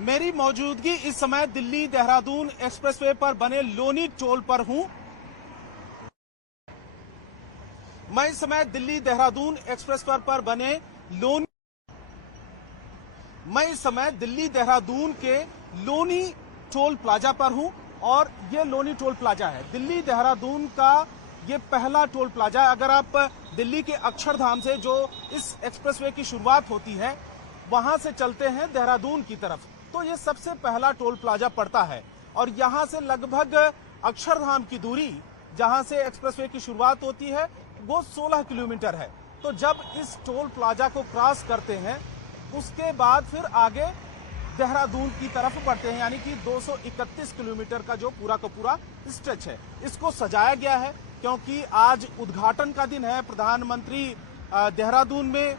मेरी मौजूदगी इस समय दिल्ली देहरादून एक्सप्रेसवे पर बने लोनी टोल पर हूं। मैं इस समय दिल्ली देहरादून एक्सप्रेसवे पर बने दिल्ली देहरादून के लोनी टोल प्लाजा पर हूं और ये लोनी टोल प्लाजा है। दिल्ली देहरादून का ये पहला टोल प्लाजा। अगर आप दिल्ली के अक्षरधाम से जो इस एक्सप्रेसवे की शुरुआत होती है वहां से चलते हैं देहरादून की तरफ, तो ये सबसे पहला टोल प्लाजा पड़ता है और यहां से लगभग अक्षरधाम की दूरी जहां से एक्सप्रेसवे की शुरुआत होती है वो 16 किलोमीटर है। तो जब इस टोल प्लाजा को क्रॉस करते हैं उसके बाद फिर आगे देहरादून की तरफ बढ़ते हैं, यानी कि 231 किलोमीटर का जो पूरा का पूरा स्ट्रेच है। इसको सजाया गया है क्योंकि आज उद्घाटन का दिन है। प्रधानमंत्री देहरादून में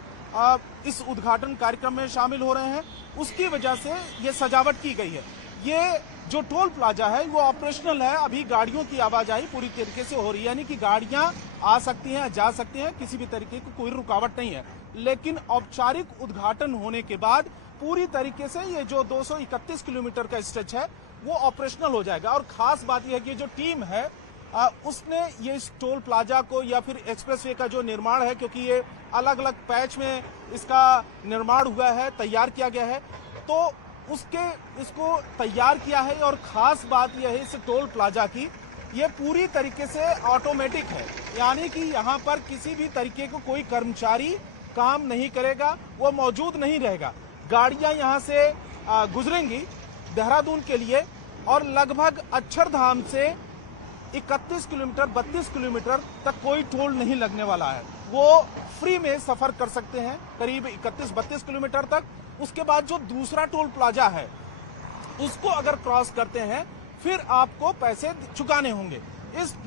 इस उद्घाटन कार्यक्रम में शामिल हो रहे हैं, उसकी वजह से ये सजावट की गई है। ये जो टोल प्लाजा है वो ऑपरेशनल है। अभी गाड़ियों की आवाजाही पूरी तरीके से हो रही है, यानी कि गाड़ियां आ सकती हैं, जा सकती हैं, किसी भी तरीके की कोई रुकावट नहीं है। लेकिन औपचारिक उद्घाटन होने के बाद पूरी तरीके से ये जो 231 किलोमीटर का स्ट्रेच है वो ऑपरेशनल हो जाएगा। और खास बात यह है कि जो टीम है उसने ये इस टोल प्लाजा को या फिर एक्सप्रेसवे का जो निर्माण है, क्योंकि ये अलग अलग पैच में इसका निर्माण हुआ है, तैयार किया गया है, तो इसको तैयार किया है। और खास बात यह है इस टोल प्लाजा की, ये पूरी तरीके से ऑटोमेटिक है, यानी कि यहाँ पर किसी भी तरीके को कोई कर्मचारी काम नहीं करेगा, वो मौजूद नहीं रहेगा। गाड़ियां यहाँ से गुजरेंगी देहरादून के लिए और लगभग अक्षरधाम से 31 किलोमीटर 32 किलोमीटर तक कोई टोल नहीं लगने वाला है। वो फ्री में सफर कर सकते हैं करीब 31-32 किलोमीटर तक। उसके बाद जो दूसरा टोल प्लाजा है उसको अगर क्रॉस करते हैं फिर आपको पैसे चुकाने होंगे।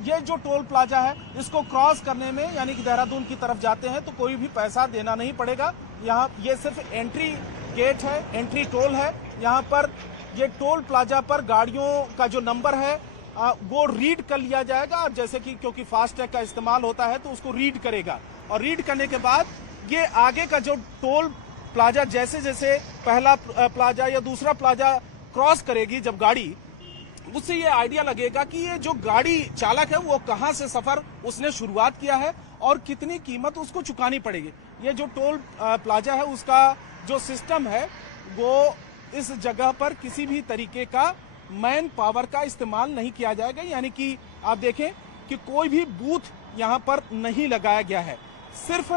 ये जो टोल प्लाजा है इसको क्रॉस करने में, यानी कि देहरादून की तरफ जाते हैं तो कोई भी पैसा देना नहीं पड़ेगा। यहाँ ये सिर्फ एंट्री गेट है, एंट्री टोल है। यहाँ पर ये टोल प्लाजा पर गाड़ियों का जो नंबर है वो रीड कर लिया जाएगा, और जैसे कि क्योंकि फास्टैग का इस्तेमाल होता है तो उसको रीड करेगा, और रीड करने के बाद ये आगे का जो टोल प्लाजा जैसे जैसे पहला प्लाजा या दूसरा प्लाजा क्रॉस करेगी जब गाड़ी, उससे ये आइडिया लगेगा कि ये जो गाड़ी चालक है वो कहां से सफर उसने शुरुआत किया है और कितनी कीमत उसको चुकानी पड़ेगी। ये जो टोल प्लाजा है उसका जो सिस्टम है वो इस जगह पर किसी भी तरीके का मैन पावर का इस्तेमाल नहीं किया जाएगा, यानी कि आप देखें कि कोई भी बूथ यहाँ पर नहीं लगाया गया है। सिर्फ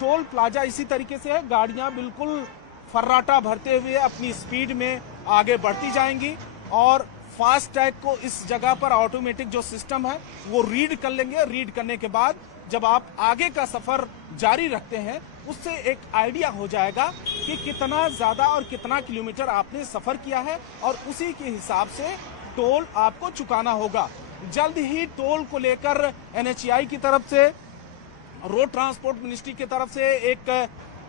टोल प्लाजा इसी तरीके से है, गाड़ियां बिल्कुल फर्राटा भरते हुए अपनी स्पीड में आगे बढ़ती जाएंगी और फास्टैग को इस जगह पर ऑटोमेटिक जो सिस्टम है वो रीड कर लेंगे। रीड करने के बाद जब आप आगे का सफर जारी रखते हैं उससे एक आइडिया हो जाएगा कि कितना ज्यादा और कितना किलोमीटर आपने सफर किया है, और उसी के हिसाब से टोल आपको चुकाना होगा। जल्द ही टोल को लेकर NHAI की तरफ से, रोड ट्रांसपोर्ट मिनिस्ट्री की तरफ से एक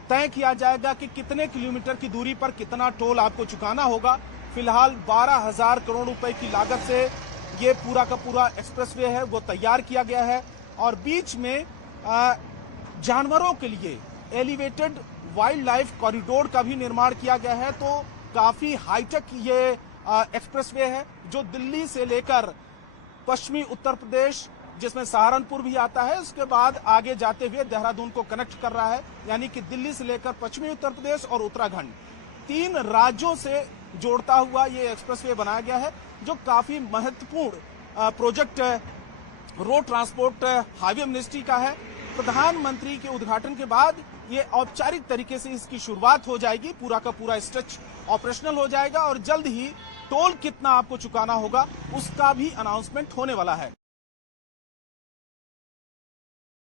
तय किया जाएगा कि कितने किलोमीटर की दूरी पर कितना टोल आपको चुकाना होगा। फिलहाल 12,000 करोड़ रुपए की लागत से ये पूरा का पूरा एक्सप्रेसवे है वो तैयार किया गया है, और बीच में जानवरों के लिए एलिवेटेड वाइल्ड लाइफ कॉरिडोर का भी निर्माण किया गया है। तो काफी हाईटेक ये एक्सप्रेसवे है जो दिल्ली से लेकर पश्चिमी उत्तर प्रदेश, जिसमें सहारनपुर भी आता है, उसके बाद आगे जाते हुए देहरादून को कनेक्ट कर रहा है, यानी कि दिल्ली से लेकर पश्चिमी उत्तर प्रदेश और उत्तराखंड 3 राज्यों से जोड़ता हुआ ये एक्सप्रेसवे बनाया गया है, जो काफी महत्वपूर्ण project road transport highway ministry का है। प्रधानमंत्री के उद्घाटन के बाद ये औपचारिक तरीके से इसकी शुरुआत हो जाएगी, पूरा का पूरा स्ट्रेच ऑपरेशनल हो जाएगा और जल्द ही टोल कितना आपको चुकाना होगा उसका भी अनाउंसमेंट होने वाला है।